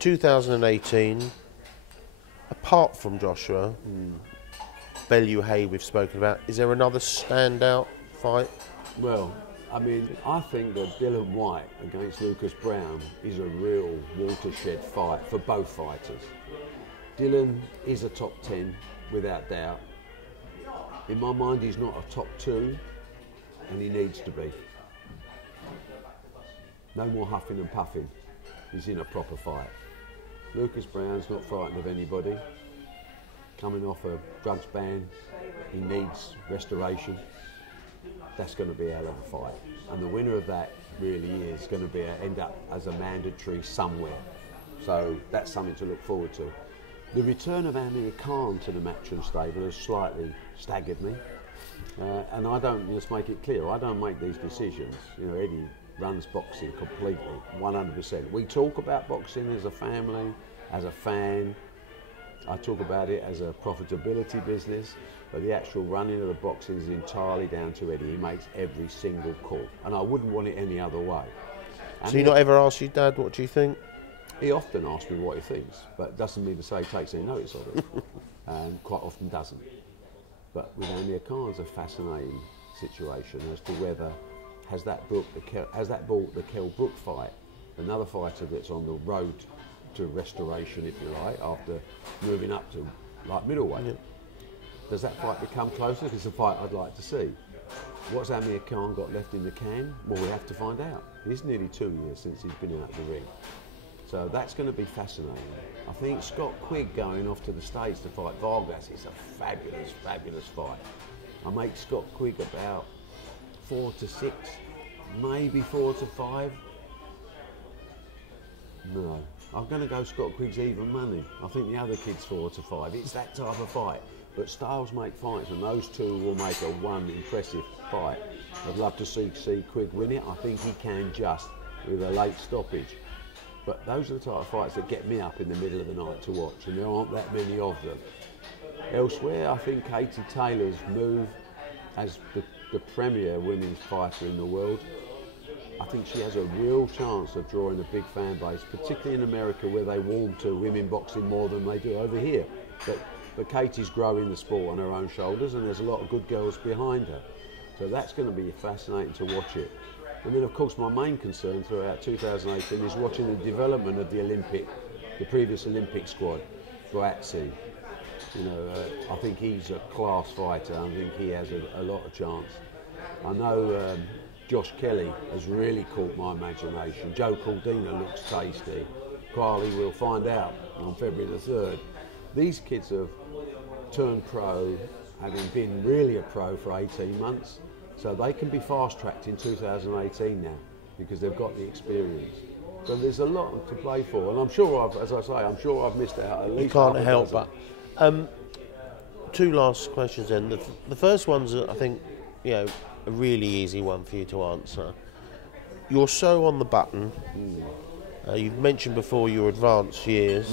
2018, apart from Joshua, Bellew Hay we've spoken about, is there another standout fight? Well, I mean, I think that Dylan White against Lucas Brown is a real watershed fight for both fighters. Dylan is a top 10, without doubt. In my mind, he's not a top 2, and he needs to be. No more huffing and puffing. He's in a proper fight. Lucas Brown's not frightened of anybody. Coming off a drugs ban, he needs restoration. That's going to be a hell of a fight. And the winner of that really is going to end up as a mandatory somewhere. So that's something to look forward to. The return of AMIR KHAN to the Matchroom stable has slightly staggered me. And I don't, let's make it clear, I don't make these decisions. You know, Eddie runs boxing completely, 100%. We talk about boxing as a family, as a fan. I talk about it as a profitability business, but the actual running of the boxing is entirely down to Eddie. He makes every single call, and I wouldn't want it any other way. So you not ever ask your dad, what do you think? He often asks me what he thinks, but doesn't mean to say he takes any notice of it, and quite often doesn't. But with AMIR KHAN, it's a fascinating situation as to whether has that brought the Kell Brook fight, another fighter that's on the road to restoration, if you like, after moving up to like middleweight. Yeah. Does that fight become closer? It's a fight I'd like to see. What's AMIR KHAN got left in the can? Well, we have to find out. It's nearly 2 years since he's been out of the ring. So that's going to be fascinating. I think Scott Quigg going off to the States to fight Vargas is a fabulous, fabulous fight. I make Scott Quigg about 4 to 6, maybe 4 to 5. No, I'm going to go Scott Quigg's even money. I think the other kid's 4 to 5. It's that type of fight. But styles make fights, and those two will make a one impressive fight. I'd love to see Quigg win it. I think he can just with a late stoppage. But those are the type of fights that get me up in the middle of the night to watch, and there aren't that many of them. Elsewhere, I think Katie Taylor's move as the premier women's fighter in the world, I think she has a real chance of drawing a big fan base, particularly in America where they warm to women boxing more than they do over here. But Katie's growing the sport on her own shoulders, and there's a lot of good girls behind her. So that's going to be fascinating to watch it. And then, of course, my main concern throughout 2018 is watching the development of the previous Olympic squad, Boazzi. You know, I think he's a class fighter. I think he has a lot of chance. I know Josh Kelly has really caught my imagination. Joe Caldina looks tasty. Carly, we'll find out on February the 3rd. These kids have turned pro, having been really a pro for 18 months. So they can be fast-tracked in 2018 now because they've got the experience. So there's a lot to play for, and I'm sure as I say, I'm sure I've missed out at least. You can't help but. 2 last questions then. The first one's, I think, you know, a really easy one for you to answer. You're so on the button. You've mentioned before your advanced years.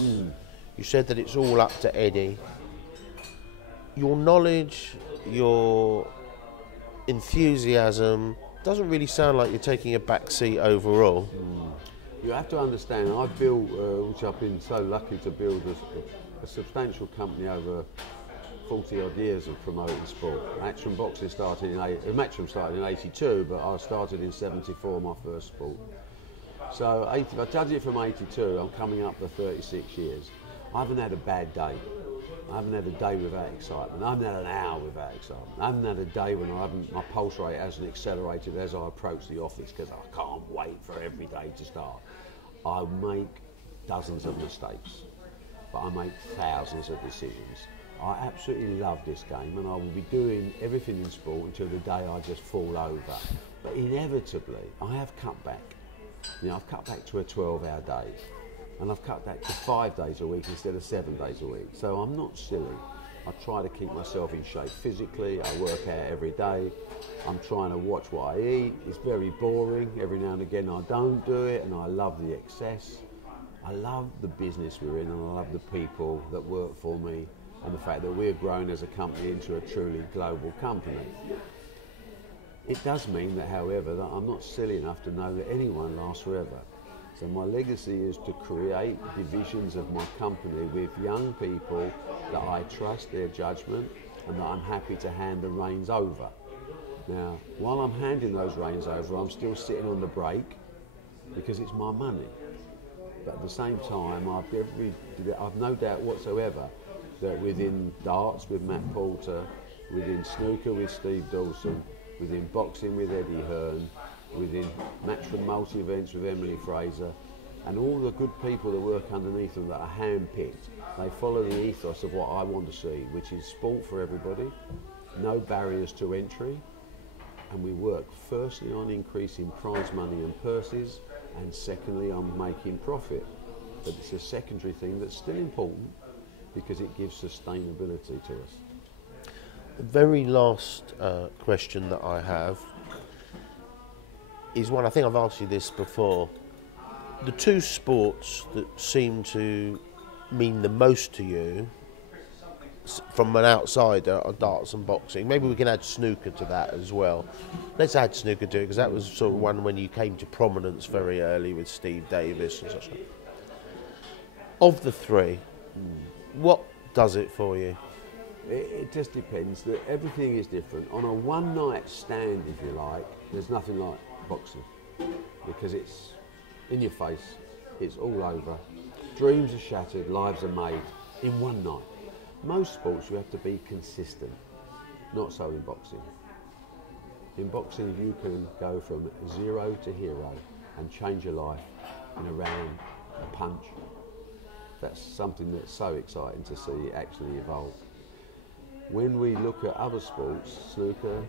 You said that it's all up to Eddie. Your knowledge, your enthusiasm doesn't really sound like you're taking a back seat overall. You have to understand, I've built, which I've been so lucky to build, a substantial company over 40 odd years of promoting sport. Matchroom boxing started Matchroom started in 82, but I started in 74, my first sport. So if I judge it from 82, I'm coming up to 36 years. I haven't had a bad day. I haven't had a day without excitement. I haven't had an hour without excitement. I haven't had a day when my pulse rate hasn't accelerated as I approach the office because I can't wait for every day to start. I make dozens of mistakes, but I make thousands of decisions. I absolutely love this game, and I will be doing everything in sport until the day I just fall over. But inevitably, I have cut back. You know, I've cut back to a 12-hour day. And I've cut that to 5 days a week instead of 7 days a week. So I'm not silly. I try to keep myself in shape physically. I work out every day. I'm trying to watch what I eat. It's very boring. Every now and again I don't do it, and I love the excess. I love the business we're in, and I love the people that work for me, and the fact that we're grown as a company into a truly global company. It does mean that, however, that I'm not silly enough to know that anyone lasts forever. So my legacy is to create divisions of my company with young people that I trust their judgment and that I'm happy to hand the reins over. Now, while I'm handing those reins over, I'm still sitting on the brake because it's my money. But at the same time, I've no doubt whatsoever that within darts with Matt Poulter, within snooker with Steve Dawson, within boxing with Eddie Hearn, within Matchroom multi-events with Emily Fraser, and all the good people that work underneath them that are hand-picked, they follow the ethos of what I want to see, which is sport for everybody, no barriers to entry, and we work firstly on increasing prize money and purses, and secondly on making profit. But it's a secondary thing that's still important because it gives sustainability to us. The very last question that I have is one, I think I've asked you this before. The two sports that seem to mean the most to you from an outsider are darts and boxing. Maybe we can add snooker to that as well. Let's add snooker to it, because that was sort of one when you came to prominence very early with Steve Davis and such. Of the three, what does it for you? It just depends. Everything is different. On a one-night stand, if you like, there's nothing like boxing because it's in your face, it's all over. Dreams are shattered, lives are made in one night. Most sports you have to be consistent, not so in boxing. In boxing you can go from zero to hero and change your life in a round, a punch. That's something that's so exciting to see actually evolve. When we look at other sports, snooker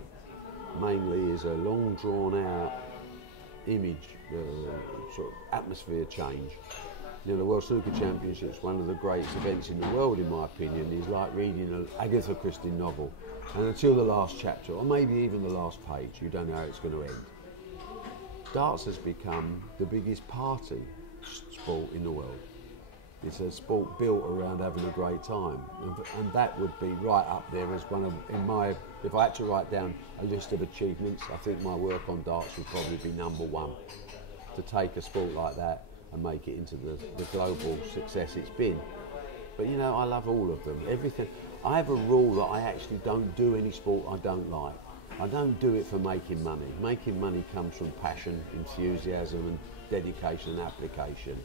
mainly is a long drawn out image, sort of atmosphere change. You know, the World Snooker Championships, one of the greatest events in the world in my opinion, is like reading an Agatha Christie novel, and until the last chapter or maybe even the last page you don't know how it's going to end. Darts has become the biggest party sport in the world. It's a sport built around having a great time, and that would be right up there as one of, if I had to write down a list of achievements, I think my work on darts would probably be number one. To take a sport like that and make it into the global success it's been. But you know, I love all of them, everything. I have a rule that I actually don't do any sport I don't like. I don't do it for making money. Making money comes from passion, enthusiasm and dedication and application.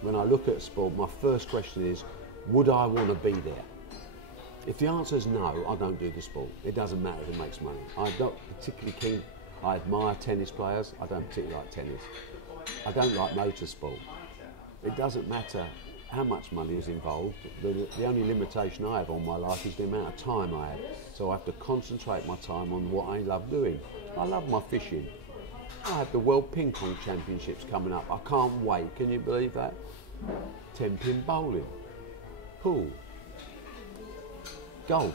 When I look at sport, my first question is, would I want to be there? If the answer is no, I don't do the sport. It doesn't matter if it makes money. I'm not particularly keen. I admire tennis players. I don't particularly like tennis. I don't like motorsport. It doesn't matter how much money is involved. The only limitation I have on my life is the amount of time I have. So I have to concentrate my time on what I love doing. I love my fishing. I have the World Ping Pong Championships coming up. I can't wait. Can you believe that? 10-pin bowling, pool, golf,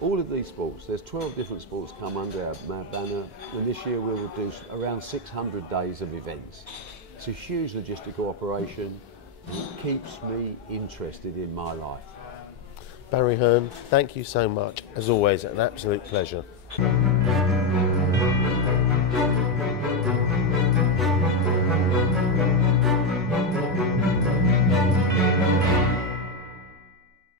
all of these sports. There's 12 different sports come under our banner, and this year we will do around 600 days of events. It's a huge logistical operation. It keeps me interested in my life. Barry Hearn, thank you so much. As always, an absolute pleasure.